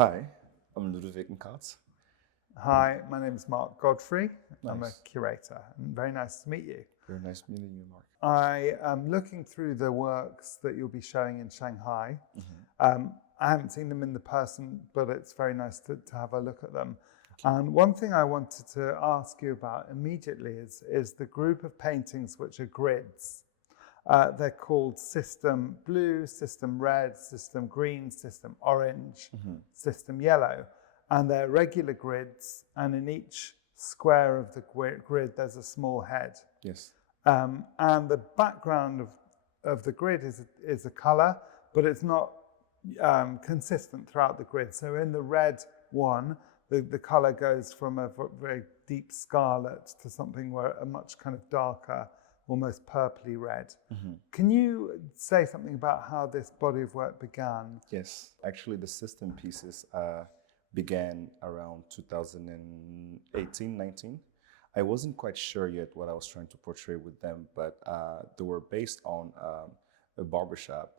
Hi, I'm Ludovic Nkoth. Hi, my name is Mark Godfrey. I'm a Nice. curator. And very nice to meet you. Very nice meeting you, Mark. I am looking through the works that you'll be showing in Shanghai. I haven't seen them in the person, but it's very nice to have a look at them. And one thing I wanted to ask you about immediately is the group of paintings which are grids. They're called System Blue, System Red, System Green, System Orange, System Yellow. And they're regular grids, and in each square of the grid, there's a small head. Yes. And the background of the grid is a color, but it's not consistent throughout the grid. So in the red one, the color goes from a very deep scarlet to something where a much kind of darker, almost purpley red. Can you say something about how this body of work began? Yes. Actually, the system pieces began around 2018-19. I wasn't quite sure yet what I was trying to portray with them, but they were based on a barbershop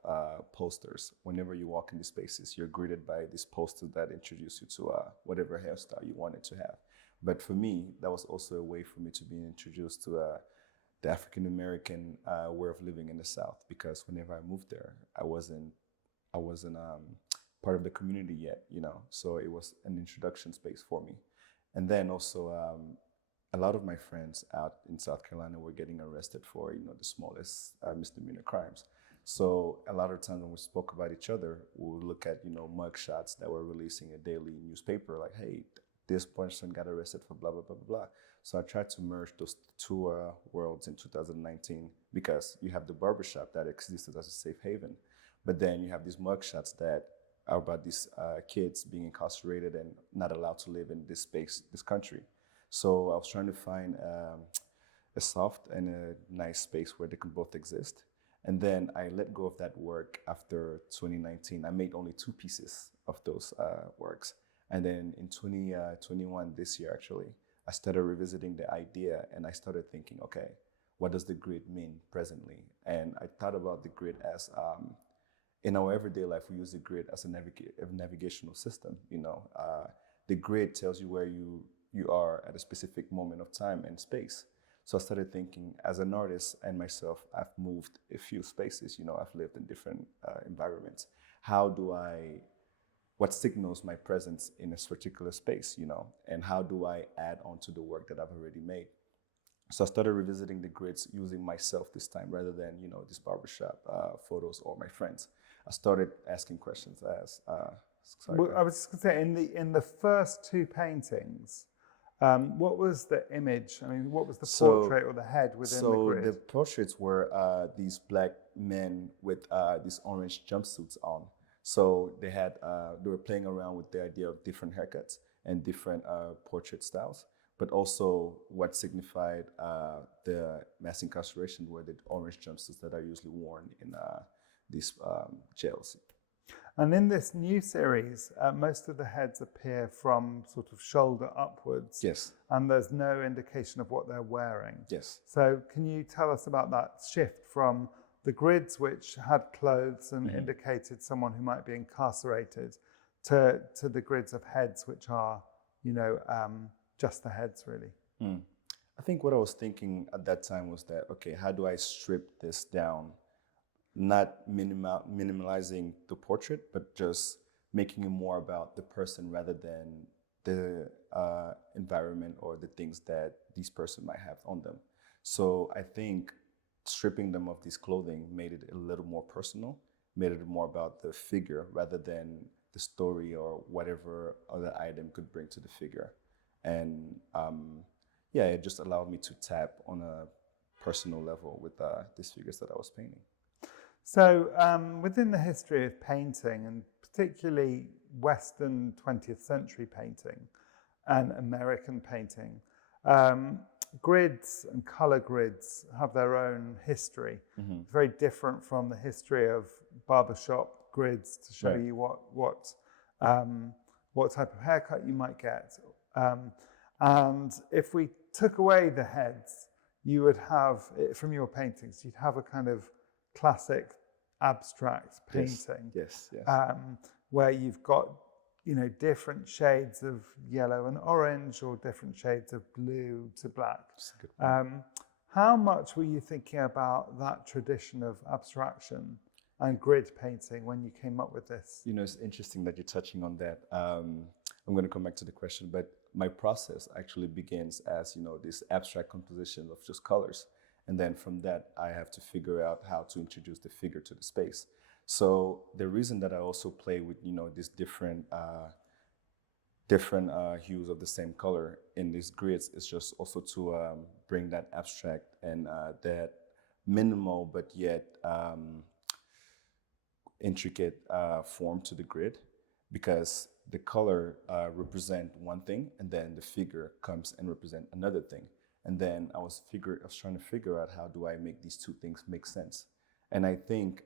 posters. Whenever you walk in these spaces, you're greeted by these posters that introduce you to whatever hairstyle you wanted to have. But for me, that was also a way for me to be introduced to the African-American way of living in the South, because whenever I moved there, I wasn't part of the community yet, so it was an introduction space for me. And then also a lot of my friends out in South Carolina were getting arrested for the smallest misdemeanor crimes. So a lot of times when we spoke about each other, we would look at mug shots that were releasing a daily newspaper, like, hey, this person got arrested for blah blah blah blah blah. So I tried to merge those two worlds in 2019, because you have the barbershop that existed as a safe haven, but then you have these mug shots that are about these kids being incarcerated and not allowed to live in this space, this country. So I was trying to find a soft and a nice space where they can both exist. And then I let go of that work after 2019. I made only 2 pieces of those works. And then in 2021, this year actually, I started revisiting the idea, and I started thinking, okay, what does the grid mean presently? And I thought about the grid as, in our everyday life, we use the grid as a navigational system. The grid tells you where you are at a specific moment of time and space. So I started thinking, as an artist and myself, I've moved a few spaces, I've lived in different environments. What signals my presence in a particular space, and how do I add on to the work that I've already made? So I started revisiting the grids using myself this time, rather than, these barbershop photos or my friends. I started asking questions as, Well, I was just going to say, in the first 2 paintings, what was the image? I mean, what was the portrait or the head within the grid? So the portraits were these black men with these orange jumpsuits on. So they were playing around with the idea of different haircuts and different portrait styles, but also what signified the mass incarceration were the orange jumpsuits that are usually worn in these jails. And in this new series, most of the heads appear from sort of shoulder upwards. Yes. And there's no indication of what they're wearing. Yes. So can you tell us about that shift from the grids, which had clothes and indicated someone who might be incarcerated, to the grids of heads, which are, just the heads, really? I think what I was thinking at that time was that, okay, how do I strip this down? Not minimalizing the portrait, but just making it more about the person rather than the environment or the things that this person might have on them. So I think stripping them of this clothing made it a little more personal, made it more about the figure rather than the story or whatever other item could bring to the figure. And it just allowed me to tap on a personal level with these figures that I was painting. So within the history of painting, and particularly Western 20th century painting and American painting, grids and color grids have their own history. It's very different from the history of barbershop grids to show you what type of haircut you might get. And if we took away the heads, you would have, from your paintings, you'd have a kind of classic abstract painting. Yes. Where you've got different shades of yellow and orange, or different shades of blue to black. That's a good point. How much were you thinking about that tradition of abstraction and grid painting when you came up with this? It's interesting that you're touching on that. I'm going to come back to the question, but my process actually begins as, this abstract composition of just colors. And then from that, I have to figure out how to introduce the figure to the space. So the reason that I also play with, these different hues of the same color in these grids is just also to bring that abstract and that minimal but yet intricate form to the grid, because the color represent one thing, and then the figure comes and represent another thing. And then I was trying to figure out, how do I make these two things make sense? And I think,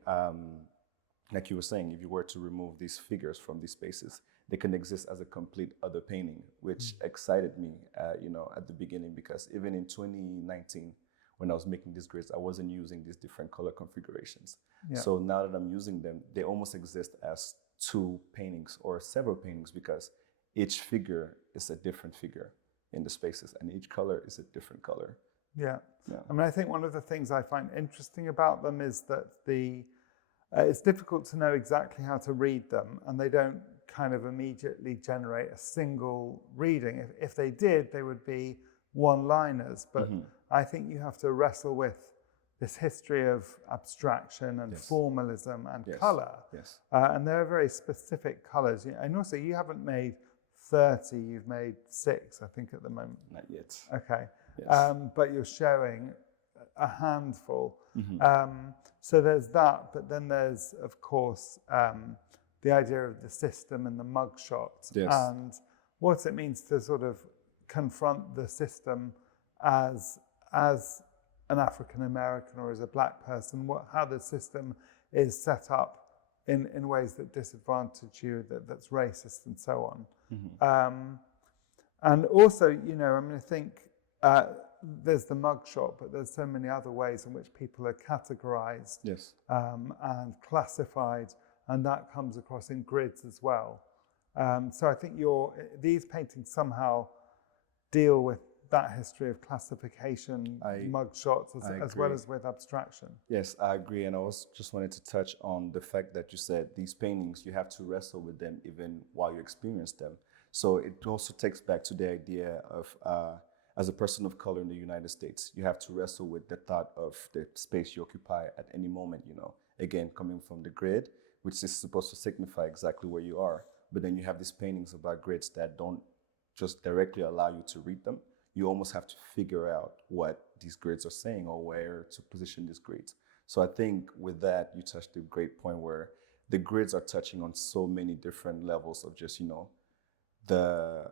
like you were saying, if you were to remove these figures from these spaces, they can exist as a complete other painting, which excited me, at the beginning, because even in 2019, when I was making these grids, I wasn't using these different color configurations. Yeah. So now that I'm using them, they almost exist as two paintings or several paintings, because each figure is a different figure in the spaces, and each color is a different color. Yeah. I mean, I think one of the things I find interesting about them is that it's difficult to know exactly how to read them, and they don't kind of immediately generate a single reading. If they did, they would be one-liners, but I think you have to wrestle with this history of abstraction and formalism and color. Yes. And there are very specific colors. And also, you haven't made 30, you've made 6, I think, at the moment. Not yet. Okay. Yes. But you're showing a handful. So there's that, but then there's, of course, the idea of the system and the mugshot, and what it means to sort of confront the system as an African American or as a black person, how the system is set up in ways that disadvantage you, that's racist and so on. And also, I think there's the mugshot, but there's so many other ways in which people are categorized and classified, and that comes across in grids as well. So I think these paintings somehow deal with that history of classification, mugshots, as well as with abstraction. Yes, I agree. And I was just wanted to touch on the fact that you said these paintings, you have to wrestle with them even while you experience them. So it also takes back to the idea of, as a person of color in the United States, you have to wrestle with the thought of the space you occupy at any moment, Again, coming from the grid, which is supposed to signify exactly where you are. But then you have these paintings about grids that don't just directly allow you to read them. You almost have to figure out what these grids are saying or where to position these grids. So I think with that, you touched a great point where the grids are touching on so many different levels of just, the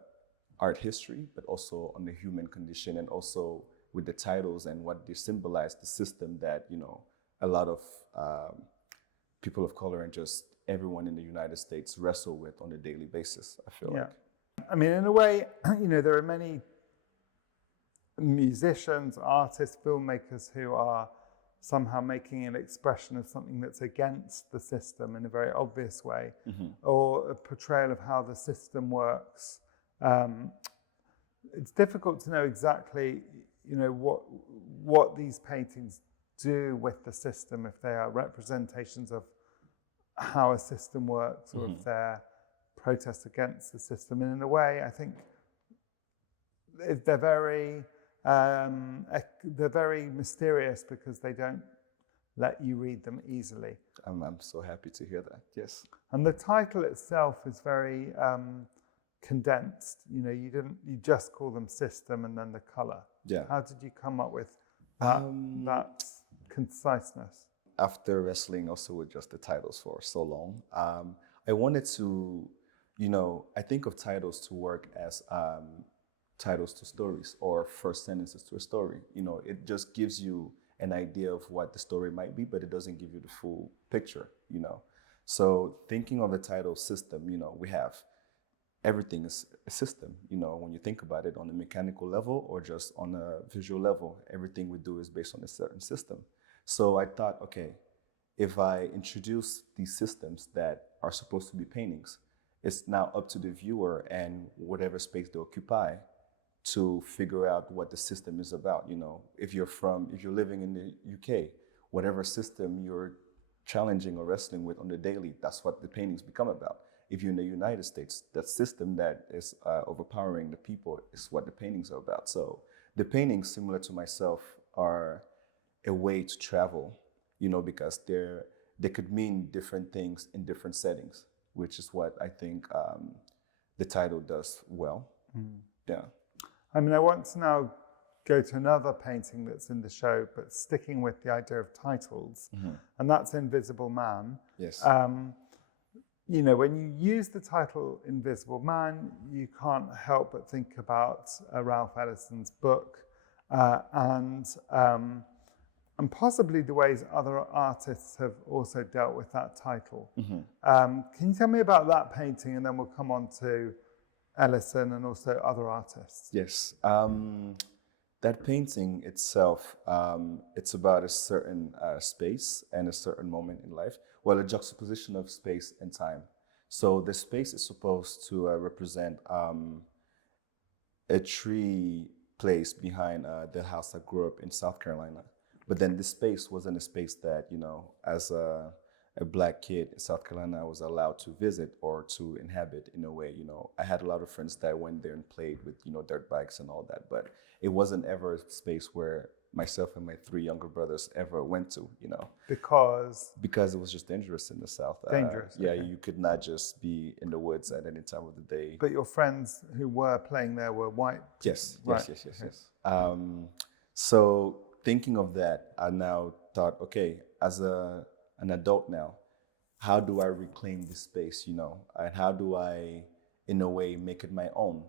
art history, but also on the human condition, and also with the titles and what they symbolize, the system that, a lot of people of color and just everyone in the United States wrestle with on a daily basis, I feel like. I mean, in a way, there are many musicians, artists, filmmakers who are somehow making an expression of something that's against the system in a very obvious way, or a portrayal of how the system works. It's difficult to know exactly, what these paintings do with the system, if they are representations of how a system works, or if they're protests against the system. And in a way, I think they're very mysterious, because they don't let you read them easily. I'm so happy to hear that. Yes. And the title itself is very condensed. You just call them system and then the color. Yeah. How did you come up with that conciseness? After wrestling also with just the titles for so long, I wanted to, I think of titles to work as titles to stories, or first sentences to a story. It just gives you an idea of what the story might be, but it doesn't give you the full picture, So thinking of the title system, we have everything is a system, when you think about it on a mechanical level or just on a visual level, everything we do is based on a certain system. So I thought, okay, if I introduce these systems that are supposed to be paintings, it's now up to the viewer and whatever space they occupy to figure out what the system is about. If you're living in the UK, whatever system you're challenging or wrestling with on the daily, that's what the paintings become about. If you're in the United States, that system that is overpowering the people is what the paintings are about. So the paintings, similar to myself, are a way to travel, because they could mean different things in different settings, which is what I think the title does well. Yeah. I mean, I want to now go to another painting that's in the show, but sticking with the idea of titles, and that's Invisible Man. Yes. When you use the title Invisible Man, you can't help but think about Ralph Ellison's book and possibly the ways other artists have also dealt with that title. Can you tell me about that painting, and then we'll come on to Ellison and also other artists? Yes. That painting itself, it's about a certain space and a certain moment in life. Well, a juxtaposition of space and time. So the space is supposed to represent a tree place behind the house I grew up in South Carolina. But then this space wasn't a space that, as a Black kid in South Carolina, I was allowed to visit or to inhabit in a way. I had a lot of friends that went there and played with, dirt bikes and all that, but it wasn't ever a space where myself and my 3 younger brothers ever went to, Because it was just dangerous in the South. Dangerous. Yeah, okay. You could not just be in the woods at any time of the day. But your friends who were playing there were white? Yes, right. yes. So thinking of that, I now thought, okay, as an adult now, how do I reclaim this space, and how do I, in a way, make it my own?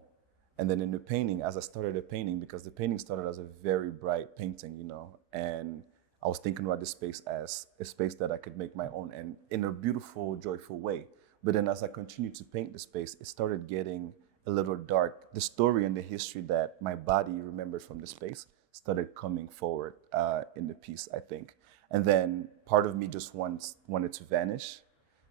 And then in the painting, as I started the painting, because the painting started as a very bright painting, and I was thinking about this space as a space that I could make my own, and in a beautiful, joyful way. But then as I continued to paint the space, it started getting a little dark. The story and the history that my body remembered from the space started coming forward in the piece, I think. And then part of me just wanted to vanish,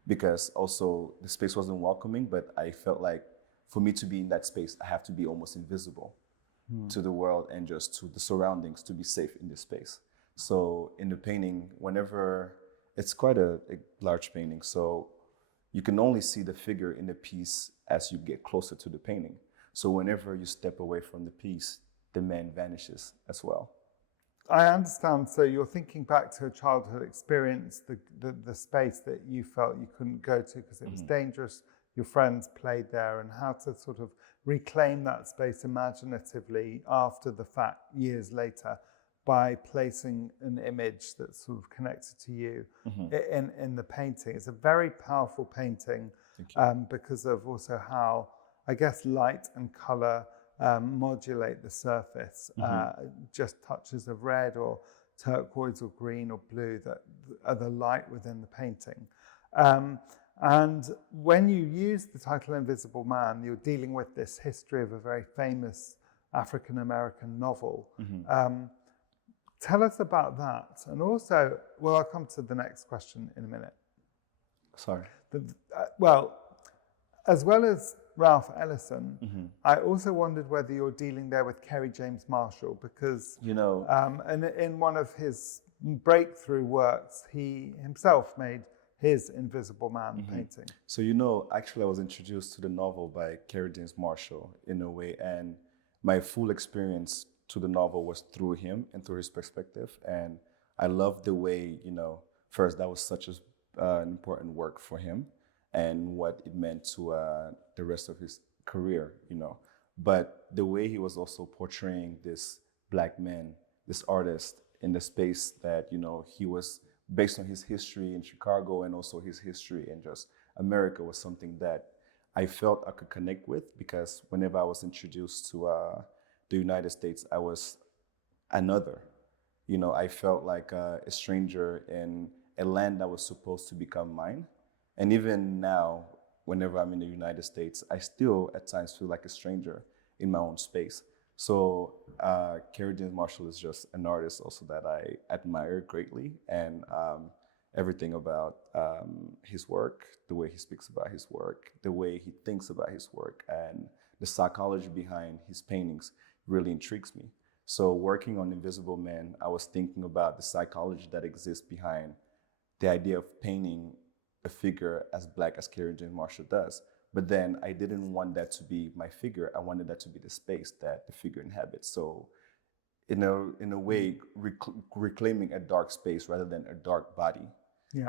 because also the space wasn't welcoming, but I felt like for me to be in that space, I have to be almost invisible to the world and just to the surroundings to be safe in this space. So in the painting, whenever, it's quite a large painting, so you can only see the figure in the piece as you get closer to the painting. So whenever you step away from the piece, the man vanishes as well. I understand. So you're thinking back to a childhood experience, the space that you felt you couldn't go to because it was dangerous. Your friends played there, and how to sort of reclaim that space imaginatively after the fact, years later, by placing an image that's sort of connected to you in the painting. It's a very powerful painting because of also how, I guess, light and color modulate the surface. Just touches of red or turquoise or green or blue that are the light within the painting. And when you use the title Invisible Man, you're dealing with this history of a very famous African-American novel. Tell us about that. And also, well, I'll come to the next question in a minute. Sorry. Well, as well as Ralph Ellison, I also wondered whether you're dealing there with Kerry James Marshall, because and in one of his breakthrough works, he himself made his Invisible Man painting. So actually I was introduced to the novel by Kerry James Marshall in a way, and my full experience to the novel was through him and through his perspective. And I loved the way, first that was such an important work for him and what it meant to the rest of his career, But the way he was also portraying this Black man, this artist, in the space that, he was based on his history in Chicago and also his history in just America, was something that I felt I could connect with, because whenever I was introduced to the United States, I was another. I felt like a stranger in a land that was supposed to become mine. And even now, whenever I'm in the United States, I still at times feel like a stranger in my own space. So Kerry James Marshall is just an artist also that I admire greatly. And everything about his work, the way he speaks about his work, the way he thinks about his work, and the psychology behind his paintings really intrigues me. So working on Invisible Man, I was thinking about the psychology that exists behind the idea of painting a figure as black as Kerry James Marshall does. But then I didn't want that to be my figure. I wanted that to be the space that the figure inhabits. So in a way, reclaiming a dark space rather than a dark body,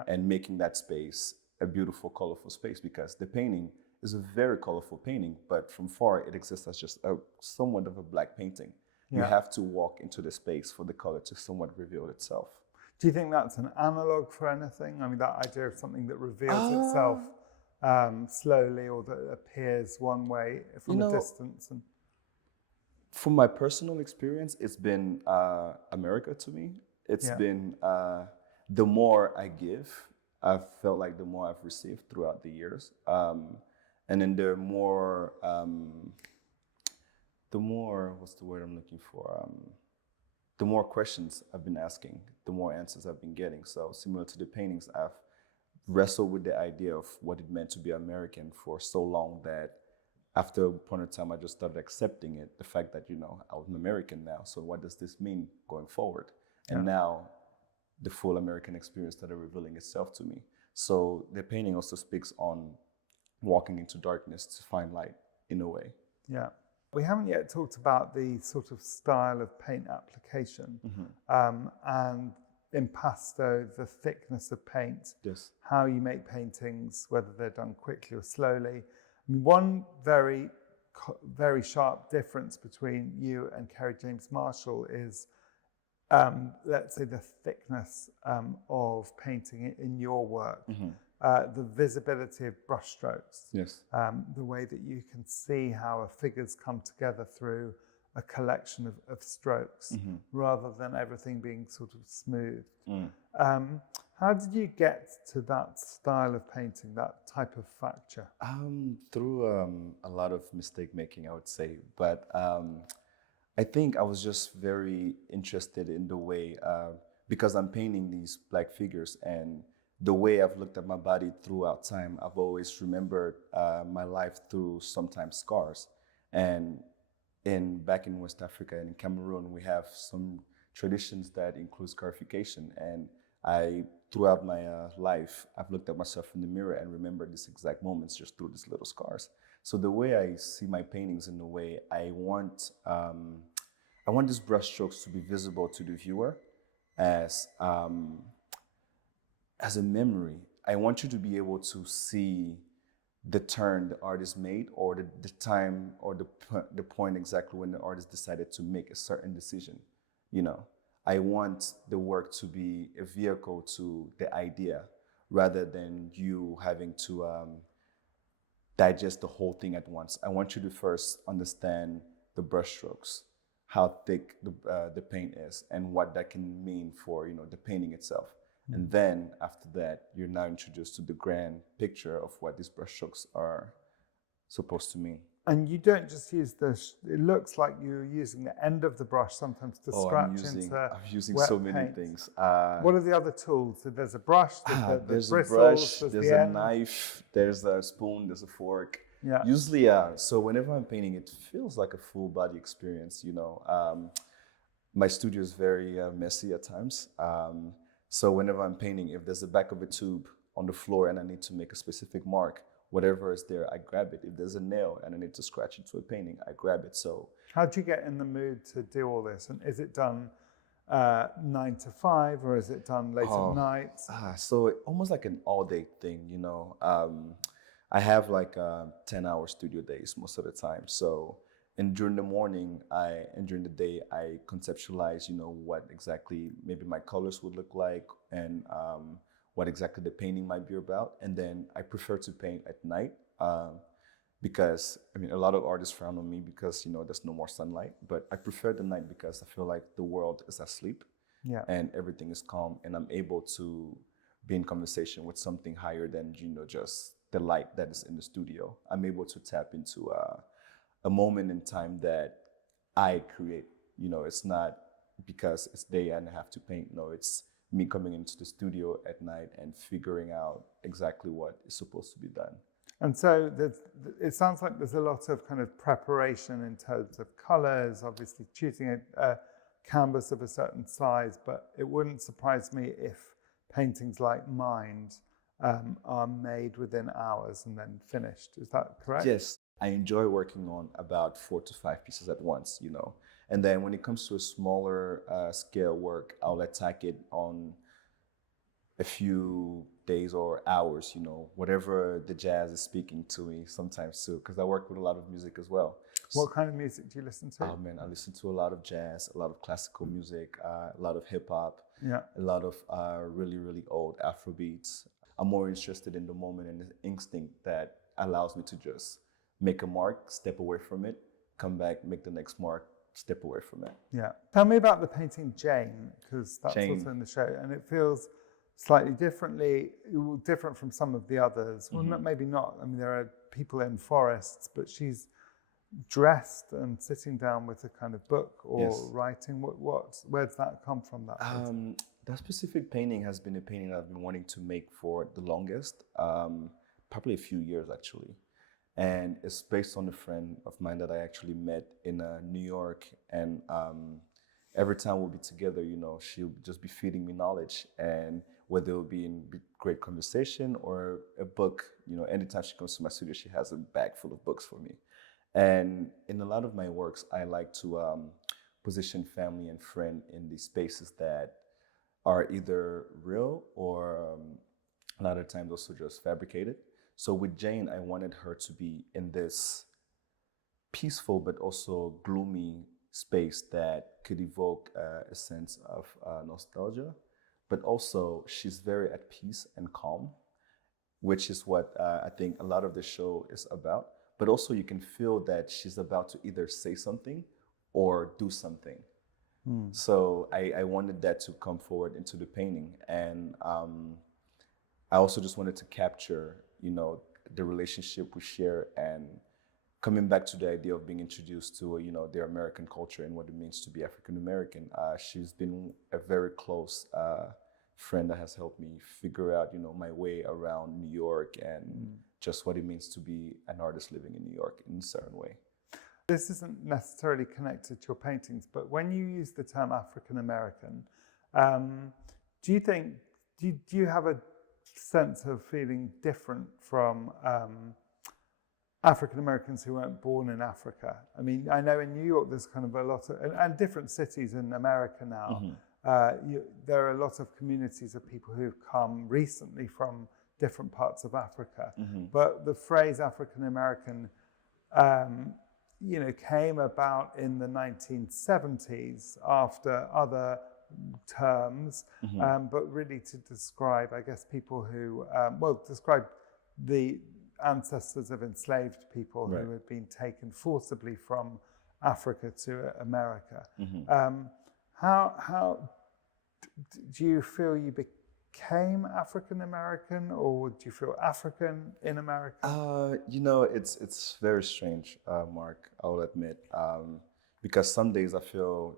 and making that space a beautiful, colorful space, because the painting is a very colorful painting, but from far it exists as just somewhat of a black painting. You have to walk into the space for the color to somewhat reveal itself. Do you think that's an analog for anything? I mean, that idea of something that reveals itself slowly, or that appears one way from a distance? And from my personal experience, it's been America to me. It's been the more I give, I've felt like the more I've received throughout the years. And then the more, what's the word I'm looking for? The more questions I've been asking, the more answers I've been getting. So similar to the paintings, I've wrestled with the idea of what it meant to be American for so long that after a point in time, I just started accepting it. The fact that, I'm American now. So what does this mean going forward? And now the full American experience started revealing itself to me. So the painting also speaks on walking into darkness to find light in a way. Yeah. We haven't yet talked about the sort of style of paint application, and impasto, the thickness of paint, how you make paintings, whether they're done quickly or slowly. I mean, one very, very sharp difference between you and Kerry James Marshall is, let's say, the thickness of painting in your work. The visibility of brushstrokes, the way that you can see how a figure's come together through a collection of strokes, rather than everything being sort of smooth. How did you get to that style of painting, that type of facture? Through a lot of mistake making, I would say. But I think I was just very interested in the way, because I'm painting these black figures, and the way I've looked at my body throughout time, I've always remembered my life through sometimes scars. And back in West Africa and in Cameroon, we have some traditions that include scarification. And throughout my life, I've looked at myself in the mirror and remembered these exact moments just through these little scars. So the way I see my paintings, in a way, I want these brushstrokes to be visible to the viewer as a memory. I want you to be able to see the turn the artist made, or the time, or the point exactly when the artist decided to make a certain decision. I want the work to be a vehicle to the idea, rather than you having to digest the whole thing at once. I want you to first understand the brushstrokes, how thick the paint is, and what that can mean for the painting itself. And then after that, you're now introduced to the grand picture of what these brushstrokes are supposed to mean. And you don't just use it looks like you're using the end of the brush sometimes to scratch into I'm using wet so many paint. things. What are the other tools? So there's a brush, there's bristles, a brush, there's there's the a end. knife, there's a spoon, there's a fork. Yeah. Usually, so whenever I'm painting, it feels like a full body experience, My studio is very messy at times. So whenever I'm painting, if there's the back of a tube on the floor and I need to make a specific mark, whatever is there, I grab it. If there's a nail and I need to scratch into a painting, I grab it. So how do you get in the mood to do all this? And is it done 9 to 5, or is it done late at night? So almost like an all-day thing, I have like 10-hour studio days most of the time. So, and during the morning, and during the day, I conceptualize, what exactly maybe my colors would look like, and what exactly the painting might be about. And then I prefer to paint at night, because, a lot of artists frown on me because, there's no more sunlight. But I prefer the night because I feel like the world is asleep, and everything is calm, and I'm able to be in conversation with something higher than, just the light that is in the studio. I'm able to tap into a moment in time that I create. It's not because it's day and I have to paint. No, it's me coming into the studio at night and figuring out exactly what is supposed to be done. And so it sounds like there's a lot of kind of preparation in terms of colors, obviously choosing a canvas of a certain size, but it wouldn't surprise me if paintings like Mind are made within hours and then finished. Is that correct? Yes, I enjoy working on about 4 to 5 pieces at once, And then when it comes to a smaller scale work, I'll attack it on a few days or hours, whatever the jazz is speaking to me sometimes too, because I work with a lot of music as well. What kind of music do you listen to? Oh man, I listen to a lot of jazz, a lot of classical music, a lot of hip hop, a lot of really, really old Afro beats. I'm more interested in the moment and the instinct that allows me to just make a mark, step away from it, come back, make the next mark, step away from it. Yeah. Tell me about the painting Jane, because that's also in the show, and it feels slightly different from some of the others. Well, maybe not. I mean, there are people in forests, but she's dressed and sitting down with a kind of book or writing. Where does that come from? That specific painting has been a painting that I've been wanting to make for the longest, probably a few years actually. And it's based on a friend of mine that I actually met in New York. And every time we'll be together, she'll just be feeding me knowledge. And whether it'll be in great conversation or a book, anytime she comes to my studio, she has a bag full of books for me. And in a lot of my works, I like to position family and friend in these spaces that are either real or a lot of times also just fabricated. So with Jane, I wanted her to be in this peaceful but also gloomy space that could evoke a sense of nostalgia, but also she's very at peace and calm, which is what I think a lot of the show is about. But also you can feel that she's about to either say something or do something. So I wanted that to come forward into the painting. And I also just wanted to capture, the relationship we share, and coming back to the idea of being introduced to, their American culture and what it means to be African American. She's been a very close friend that has helped me figure out, my way around New York and just what it means to be an artist living in New York in a certain way. This isn't necessarily connected to your paintings, but when you use the term African American, do you have a sense of feeling different from African Americans who weren't born in Africa? I mean, I know in New York there's kind of a lot of, and different cities in America now, there are a lot of communities of people who've come recently from different parts of Africa. But the phrase African American, came about in the 1970s after other terms, but really to describe, I guess, people who, describe the ancestors of enslaved people who had been taken forcibly from Africa to America. How do you feel you became African American, or do you feel African in America? It's very strange, Mark, I'll admit, because some days I feel,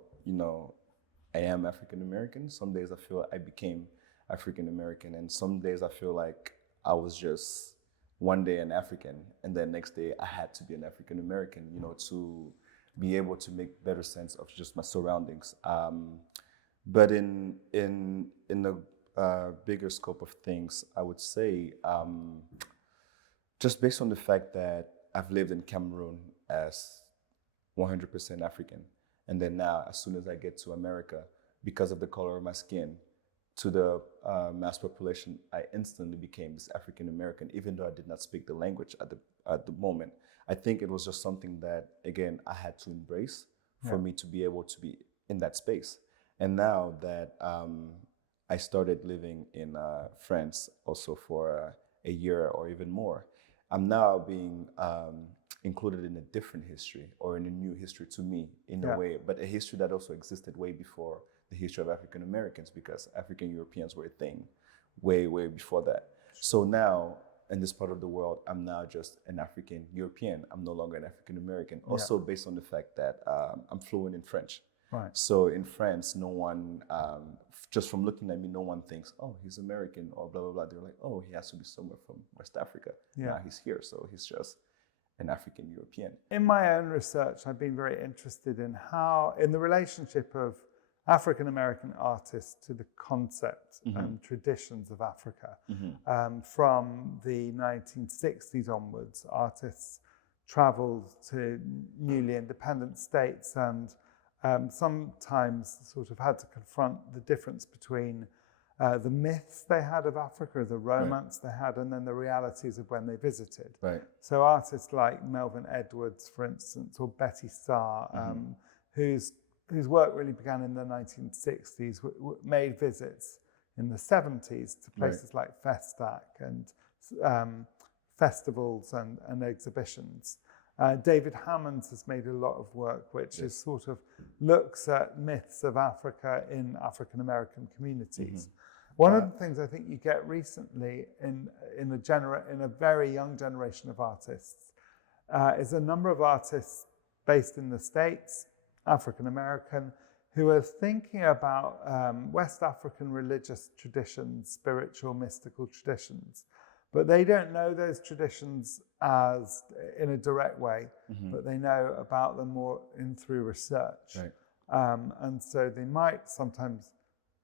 I am African American. Some days I feel I became African American, and some days I feel like I was just one day an African, and then next day I had to be an African American, to be able to make better sense of just my surroundings. But in the bigger scope of things, I would say, just based on the fact that I've lived in Cameroon as 100% African, and then now, as soon as I get to America, because of the color of my skin, to the mass population, I instantly became this African American, even though I did not speak the language at the moment. I think it was just something that, again, I had to embrace for me to be able to be in that space. And now that I started living in France also for a year or even more, I'm now being included in a different history, or in a new history to me in a way, but a history that also existed way before the history of African Americans, because African Europeans were a thing way, way before that. So now, in this part of the world, I'm now just an African European. I'm no longer an African American. Also based on the fact that I'm fluent in French. Right. So in France, no one, just from looking at me, no one thinks, oh, he's American or blah, blah, blah. They're like, oh, he has to be somewhere from West Africa. Yeah. Now he's here, so he's just an African European. In my own research, I've been very interested in the relationship of African American artists to the concept and traditions of Africa. From the 1960s onwards, artists traveled to newly independent states and sometimes sort of had to confront the difference between the myths they had of Africa, the romance they had, and then the realities of when they visited. Right. So artists like Melvin Edwards, for instance, or Betty Starr, whose work really began in the 1960s, made visits in the 70s to places like Festac and festivals and exhibitions. David Hammons has made a lot of work which is sort of looks at myths of Africa in African American communities. One of the things I think you get recently in a very young generation of artists is a number of artists based in the States, African American, who are thinking about West African religious traditions, spiritual, mystical traditions. But they don't know those traditions as in a direct way, but they know about them more through research. Right. And so they might sometimes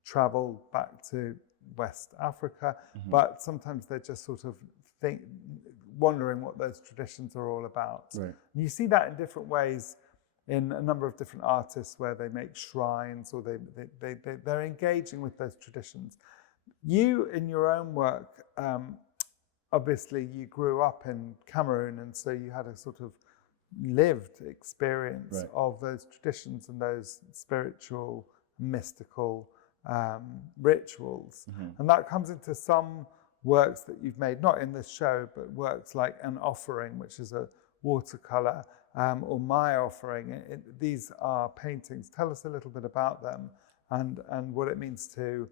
travel back to West Africa, but sometimes they're just sort of wondering what those traditions are all about. Right. You see that in different ways in a number of different artists where they make shrines or they're engaging with those traditions. You, in your own work, obviously you grew up in Cameroon, and so you had a sort of lived experience of those traditions and those spiritual, mystical rituals. And that comes into some works that you've made, not in this show, but works like An Offering, which is a watercolor, or My Offering. These are paintings. Tell us a little bit about them and what it means to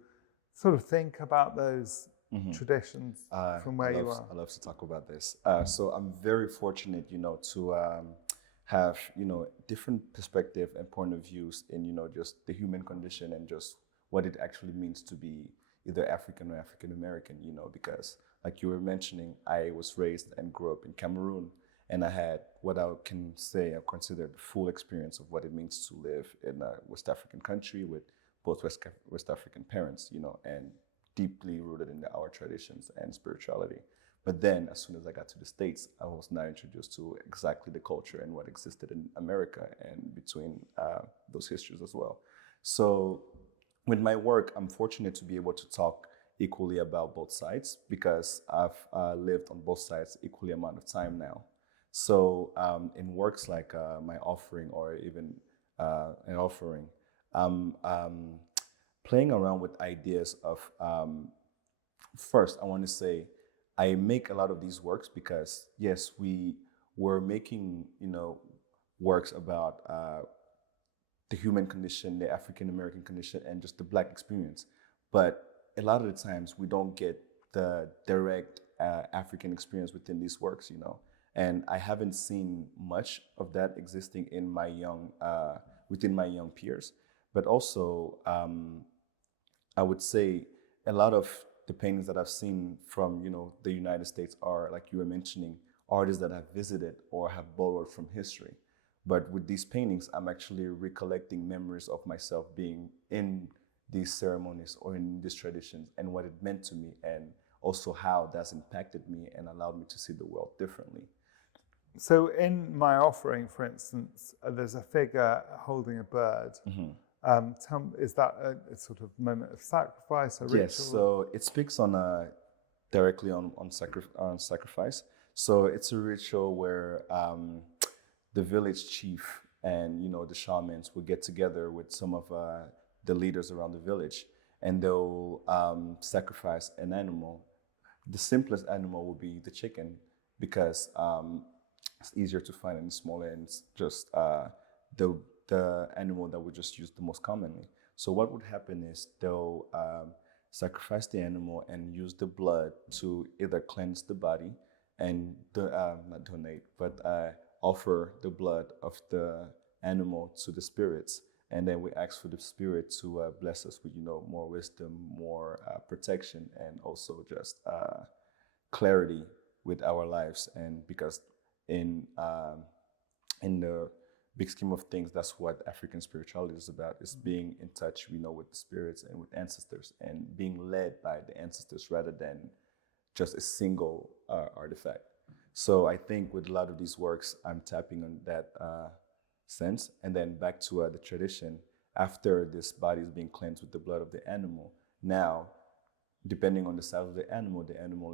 sort of think about those traditions from where you are. I love to talk about this. So I'm very fortunate, to have, different perspective and point of views in, just the human condition and just what it actually means to be either African or African American, because like you were mentioning, I was raised and grew up in Cameroon, and I had what I can say I consider the full experience of what it means to live in a West African country with both West African parents, and deeply rooted in our traditions and spirituality. But then as soon as I got to the States, I was now introduced to exactly the culture and what existed in America and between those histories as well. So with my work, I'm fortunate to be able to talk equally about both sides because I've lived on both sides equally amount of time now. So in works like My Offering or even An Offering, I'm playing around with ideas of, first, I want to say, I make a lot of these works because, yes, we were making, works about the human condition, the African American condition, and just the Black experience. But a lot of the times we don't get the direct African experience within these works, And I haven't seen much of that existing in my within my young peers. But also, I would say a lot of the paintings that I've seen from, the United States are, like you were mentioning, artists that have visited or have borrowed from history. But with these paintings, I'm actually recollecting memories of myself being in these ceremonies or in these traditions and what it meant to me, and also how that's impacted me and allowed me to see the world differently. So in My Offering, for instance, there's a figure holding a bird. Is that a sort of moment of sacrifice, a ritual? Yes, so it speaks on directly on sacrifice. So it's a ritual where the village chief and the shamans will get together with some of the leaders around the village, and they'll sacrifice an animal. The simplest animal will be the chicken because it's easier to find and smaller, and it's just the animal that we just use the most commonly. So what would happen is they'll sacrifice the animal and use the blood to either cleanse the body and not donate, but offer the blood of the animal to the spirits. and then we ask for the spirit to bless us with, more wisdom, more protection, and also just clarity with our lives. And because in the big scheme of things, that's what African spirituality is about, is being in touch, with the spirits and with ancestors, and being led by the ancestors rather than just a single artifact. So I think with a lot of these works, I'm tapping on that sense. And then back to the tradition, after this body is being cleansed with the blood of the animal, now, depending on the size of the animal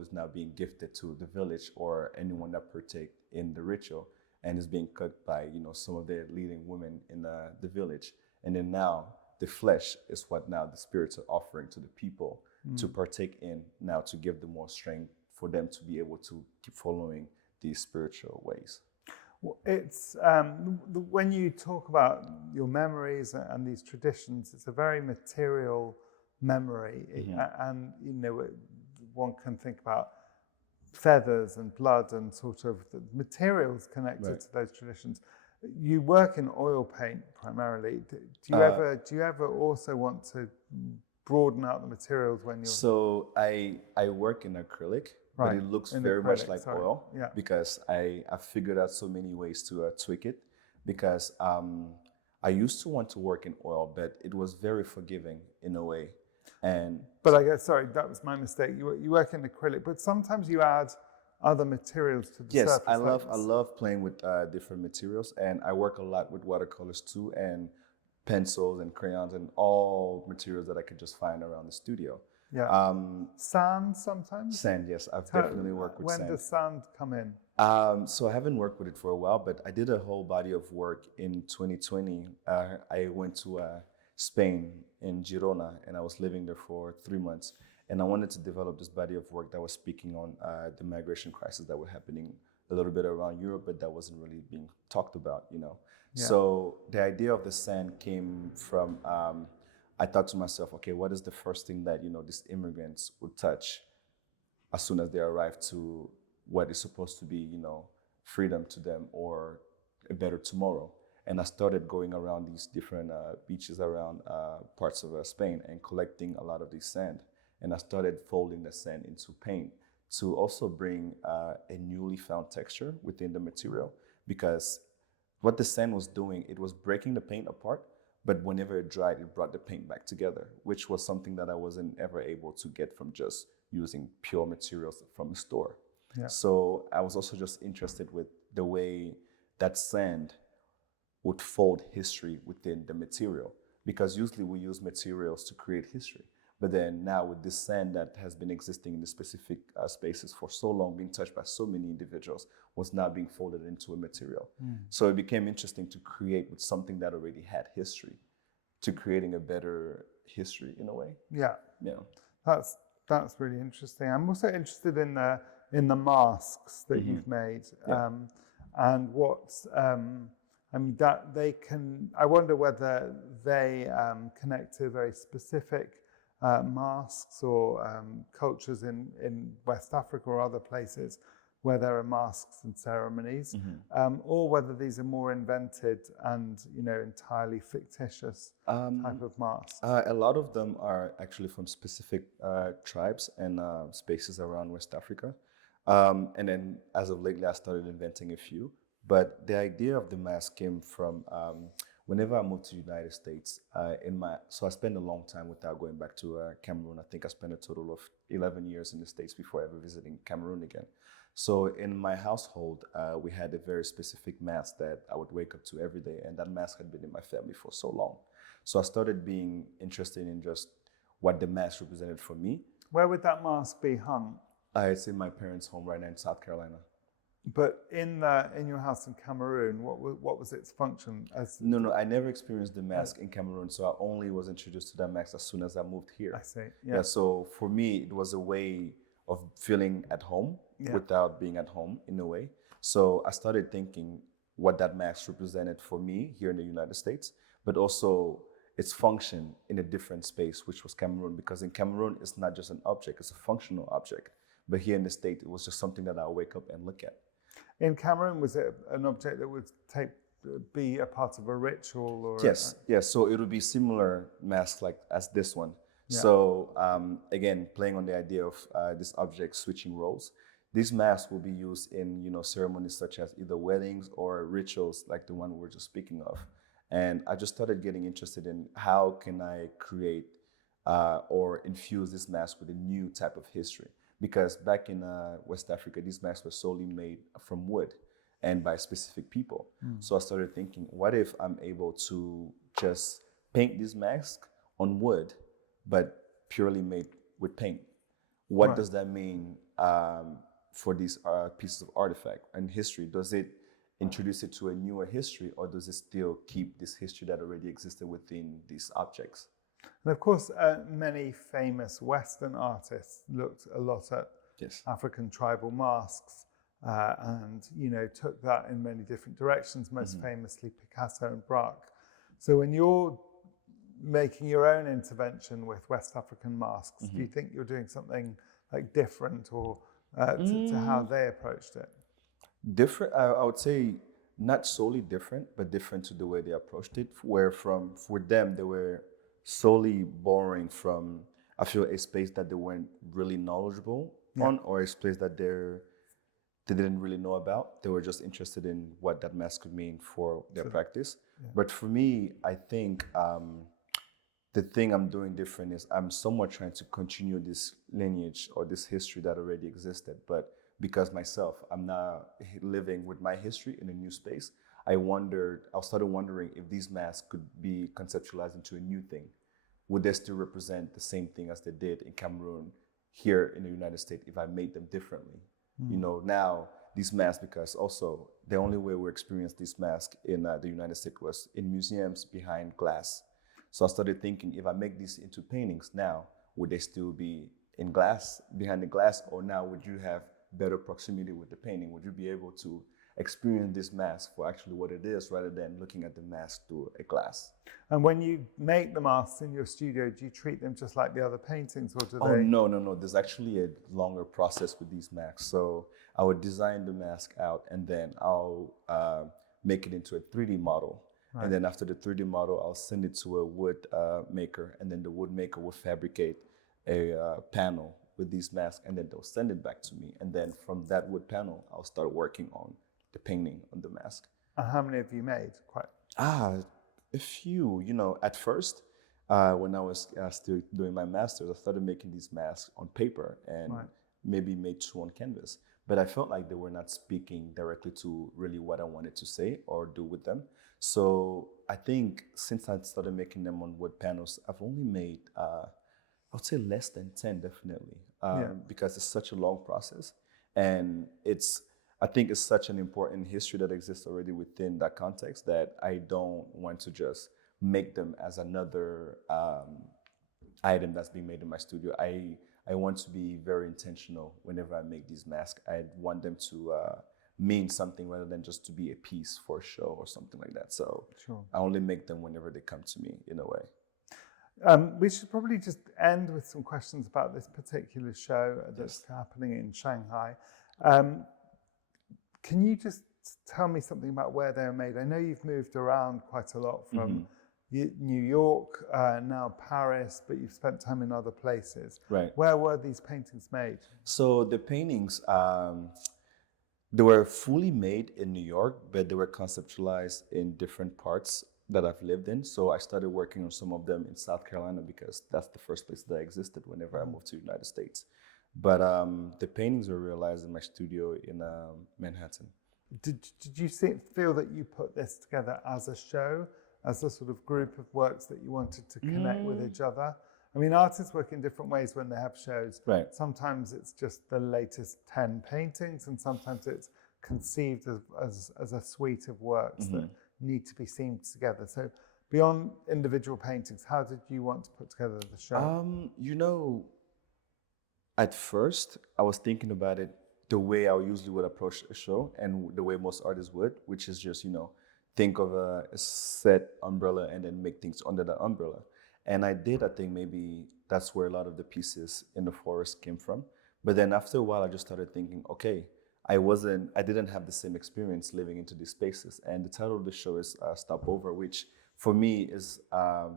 is now being gifted to the village or anyone that partake in the ritual, and is being cooked by, some of the leading women in the village. And then now the flesh is what now the spirits are offering to the people to partake in, now to give them more strength for them to be able to keep following these spiritual ways. Well, it's when you talk about your memories and these traditions, it's a very material memory, and one can think about feathers and blood and sort of the materials connected to those traditions. You work in oil paint primarily. Do you ever also want to broaden out the materials when you're? So I work in acrylic, but it looks very much like oil, because I figured out so many ways to tweak it, because I used to want to work in oil, but it was very forgiving in a way. But I guess, sorry, that was my mistake. You work in acrylic, but sometimes you add other materials to the surface. Yes, I love playing with different materials, and I work a lot with watercolors too, and pencils and crayons and all materials that I could just find around the studio. Yeah. Sand sometimes? Sand, yes. I've definitely worked with sand. When does sand come in? So I haven't worked with it for a while, but I did a whole body of work in 2020. I went to Spain, in Girona, and I was living there for 3 months. And I wanted to develop this body of work that was speaking on the migration crisis that were happening a little bit around Europe, but that wasn't really being talked about, Yeah. So the idea of the sand came from, I thought to myself, okay, what is the first thing that, these immigrants would touch as soon as they arrive to what is supposed to be, freedom to them or a better tomorrow. And I started going around these different beaches around parts of Spain and collecting a lot of this sand. And I started folding the sand into paint to also bring a newly found texture within the material, because what the sand was doing, it was breaking the paint apart, but whenever it dried, it brought the paint back together, which was something that I wasn't ever able to get from just using pure materials from a store. Yeah. So I was also just interested with the way that sand would fold history within the material, because usually we use materials to create history. But then now with this sand that has been existing in the specific spaces for so long, being touched by so many individuals, was now being folded into a material. So it became interesting to create with something that already had history, to creating a better history in a way. Yeah. That's really interesting. I'm also interested in the masks that you've made, and what that they can. I wonder whether they connect to very specific masks or cultures in West Africa or other places where there are masks and ceremonies, or whether these are more invented and entirely fictitious type of masks. A lot of them are actually from specific tribes and spaces around West Africa, and then as of lately I started inventing a few. But the idea of the mask came from whenever I moved to the United States, so I spent a long time without going back to Cameroon. I think I spent a total of 11 years in the States before ever visiting Cameroon again. So in my household, we had a very specific mask that I would wake up to every day, and that mask had been in my family for so long. So I started being interested in just what the mask represented for me. Where would that mask be hung? It's in my parents' home right now in South Carolina. But in your house in Cameroon, what was its function? No, I never experienced the mask in Cameroon, so I only was introduced to that mask as soon as I moved here. I see. Yeah. So for me, it was a way of feeling at home without being at home in a way. So I started thinking what that mask represented for me here in the United States, but also its function in a different space, which was Cameroon, because in Cameroon, it's not just an object, it's a functional object. But here in the States, it was just something that I'll wake up and look at. In Cameroon, was it an object that would take be a part of a ritual or Yes, yes. So it would be similar mask like as this one. Yeah. So again, playing on the idea of this object switching roles. These masks will be used in ceremonies such as either weddings or rituals like the one we were just speaking of. And I just started getting interested in how can I create or infuse this mask with a new type of history. Because back in West Africa, these masks were solely made from wood and by specific people. So I started thinking, what if I'm able to just paint this mask on wood, but purely made with paint? What does that mean for these pieces of artifact and history? Does it introduce it to a newer history, or does it still keep this history that already existed within these objects? And of course, many famous Western artists looked a lot at African tribal masks and took that in many different directions, most famously Picasso and Braque. So when you're making your own intervention with West African masks, do you think you're doing something like different or to how they approached it? Different, I would say not solely different, but different to the way they approached it, where for them, they were solely borrowing from, I feel, a space that they weren't really knowledgeable on, or a space that they didn't really know about. They were just interested in what that mask could mean for their practice. Yeah. But for me, I think the thing I'm doing different is I'm somewhat trying to continue this lineage or this history that already existed. But because myself, I'm now living with my history in a new space, I started wondering if these masks could be conceptualized into a new thing. Would they still represent the same thing as they did in Cameroon here in the United States if I made them differently? Now these masks, because also the only way we experienced these masks in the United States was in museums behind glass. So I started thinking, if I make these into paintings now, would they still be in glass, behind the glass, or now would you have better proximity with the painting? Would you be able to experience this mask for actually what it is rather than looking at the mask through a glass? And when you make the masks in your studio, do you treat them just like the other paintings, or do they? Oh, no. There's actually a longer process with these masks. So I would design the mask out, and then I'll make it into a 3D model. Right. And then after the 3D model, I'll send it to a wood maker, and then the wood maker will fabricate a panel with these masks, and then they'll send it back to me. And then from that wood panel, I'll start working on the painting on the mask. How many have you made? A few. At first, when I was still doing my master's, I started making these masks on paper and maybe made 2 on canvas. But I felt like they were not speaking directly to really what I wanted to say or do with them. So I think since I started making them on wood panels, I've only made, I would say less than 10, definitely, because it's such a long process. And I think it's such an important history that exists already within that context that I don't want to just make them as another item that's being made in my studio. I want to be very intentional whenever I make these masks. I want them to mean something rather than just to be a piece for a show or something like that. So I only make them whenever they come to me, in a way. We should probably just end with some questions about this particular show that's happening in Shanghai. Can you just tell me something about where they're made? I know you've moved around quite a lot from New York, now Paris, but you've spent time in other places. Right. Where were these paintings made? So the paintings, they were fully made in New York, but they were conceptualized in different parts that I've lived in. So I started working on some of them in South Carolina because that's the first place that existed whenever I moved to the United States. But the paintings were realized in my studio in Manhattan. Did you feel that you put this together as a show, as a sort of group of works that you wanted to connect with each other? I mean, artists work in different ways when they have shows. Right. Sometimes it's just the latest 10 paintings, and sometimes it's conceived as a suite of works that need to be seen together. So beyond individual paintings, how did you want to put together the show? At first, I was thinking about it the way I usually would approach a show and the way most artists would, which is just, think of a set umbrella and then make things under that umbrella. And I think maybe that's where a lot of the pieces in the forest came from. But then after a while, I just started thinking, okay, I didn't have the same experience living into these spaces. And the title of the show is Stopover, which for me is a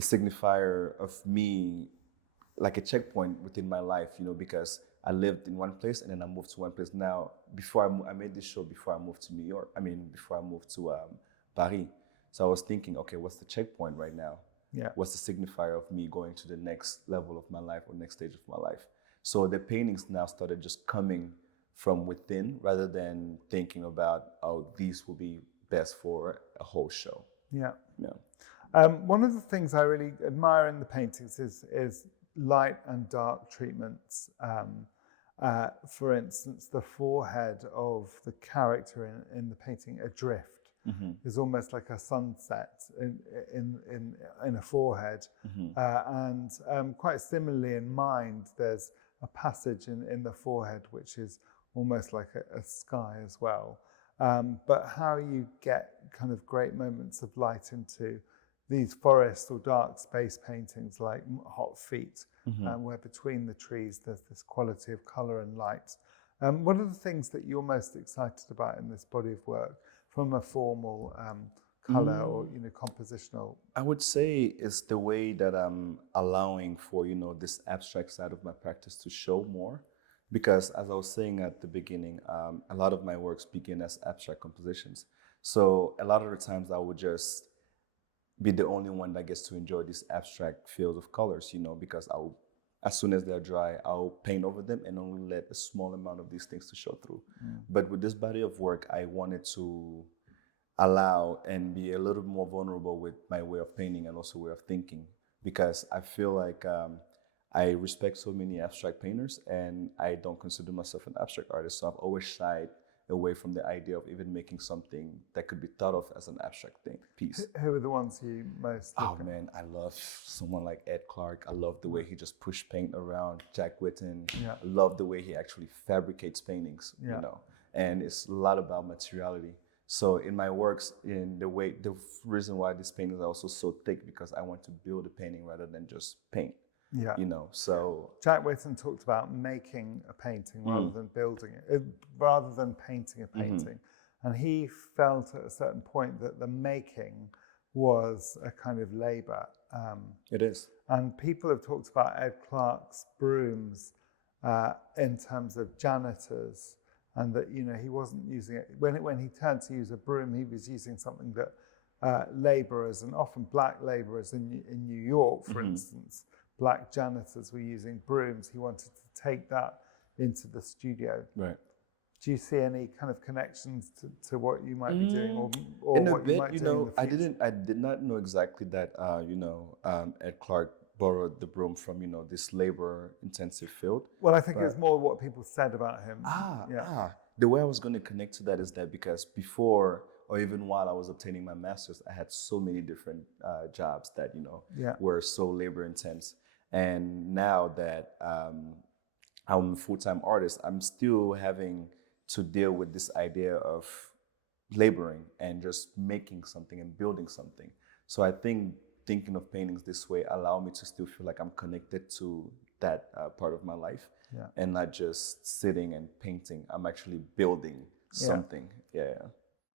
signifier of me, like a checkpoint within my life, because I lived in one place and then I moved to one place. Now, I made this show before I moved to New York. Before I moved to Paris. So I was thinking, okay, what's the checkpoint right now? Yeah. What's the signifier of me going to the next level of my life or next stage of my life? So the paintings now started just coming from within rather than thinking about, oh, these will be best for a whole show. Yeah. Yeah. One of the things I really admire in the paintings is light and dark treatments. For instance, the forehead of the character in the painting Adrift is almost like a sunset in a forehead. And quite similarly in Mind, there's a passage in the forehead which is almost like a sky as well. But how you get kind of great moments of light into these forest or dark space paintings like Hot Feet, where between the trees there's this quality of colour and light. What are the things that you're most excited about in this body of work from a formal colour or compositional? I would say it's the way that I'm allowing for this abstract side of my practice to show more, because as I was saying at the beginning, a lot of my works begin as abstract compositions. So a lot of the times I would just be the only one that gets to enjoy this abstract field of colors, because as soon as they're dry, I'll paint over them and only let a small amount of these things to show through. But with this body of work, I wanted to allow and be a little more vulnerable with my way of painting and also way of thinking, because I feel like I respect so many abstract painters and I don't consider myself an abstract artist. So I've always shied away from the idea of even making something that could be thought of as an abstract piece. Who are the ones you most look at? Man, I love someone like Ed Clark. I love the way he just pushed paint around. Jack Whitten. I love the way he actually fabricates paintings, and it's a lot about materiality. So in my works, the reason why these paintings are also so thick, because I want to build a painting rather than just paint. So Jack Whitten talked about making a painting rather than building it, rather than painting a painting. And he felt at a certain point that the making was a kind of labor. It is. And people have talked about Ed Clark's brooms in terms of janitors, and that he wasn't using it when he turned to use a broom, he was using something that laborers, and often black laborers in New York, for instance, black janitors were using brooms. He wanted to take that into the studio. Right. Do you see any kind of connections to what you might be doing, or in a what bit, you might do in the future? I did not know exactly that. Ed Clark borrowed the broom from this labor-intensive field. Well, I think it's more what people said about him. The way I was going to connect to that is that because before, or even while I was obtaining my master's, I had so many different jobs that were so labor-intense. And now that I'm a full-time artist, I'm still having to deal with this idea of laboring and just making something and building something. So I think thinking of paintings this way allow me to still feel like I'm connected to that part of my life, and not just sitting and painting. I'm actually building something.